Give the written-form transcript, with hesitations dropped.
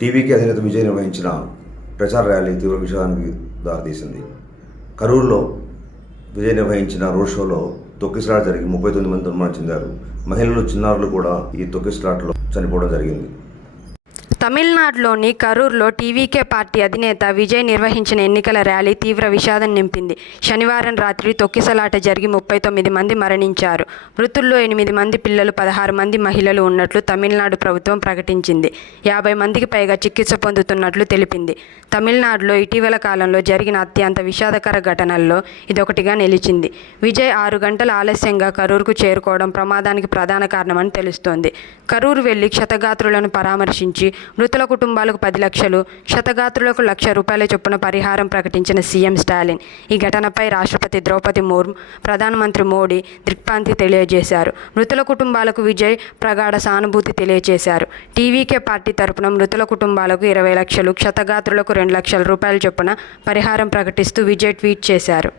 టీవీకి అధినేత విజయ్ నిర్వహించిన ప్రచార ర్యాలీ తీవ్ర విషాదానికి దారితీసింది. కరూరులో విజయ్ నిర్వహించిన రోడ్ షోలో తొక్కిసలాట జరిగి 39 మంది దుర్మరణం చెందారు. మహిళలు, చిన్నారులు కూడా ఈ తొక్కిసలాటలో చనిపోవడం జరిగింది. తమిళనాడులోని కరూర్లో టీవీకే పార్టీ అధినేత విజయ్ నిర్వహించిన ఎన్నికల ర్యాలీ తీవ్ర విషాదం నింపింది. శనివారం రాత్రి తొక్కిసలాట జరిగి 39 మంది మరణించారు. మృతుల్లో 8 మంది పిల్లలు, 16 మంది మహిళలు ఉన్నట్లు తమిళనాడు ప్రభుత్వం ప్రకటించింది. 50 మందికి పైగా చికిత్స పొందుతున్నట్లు తెలిపింది. తమిళనాడులో ఇటీవల కాలంలో జరిగిన అత్యంత విషాదకర ఘటనల్లో ఇదొకటిగా నిలిచింది. విజయ్ 6 గంటల ఆలస్యంగా కరూర్కు చేరుకోవడం ప్రమాదానికి ప్రధాన కారణమని తెలుస్తోంది. కరూరు వెళ్లి క్షతగాత్రులను పరామర్శించి మృతుల కుటుంబాలకు 10 లక్షలు, క్షతగాత్రులకు ₹1,00,000 చొప్పున పరిహారం ప్రకటించిన సీఎం స్టాలిన్ ఈ ఘటనపై రాష్ట్రపతి ద్రౌపది ముర్ము, ప్రధానమంత్రి మోడీ దిగ్భ్రాంతి తెలియజేశారు. మృతుల కుటుంబాలకు విజయ్ ప్రగాఢ సానుభూతి తెలియజేశారు. టీవీకే పార్టీ తరపున మృతుల కుటుంబాలకు 20 లక్షలు, క్షతగాత్రులకు ₹2 లక్షల చొప్పున పరిహారం ప్రకటిస్తూ విజయ్ ట్వీట్ చేశారు.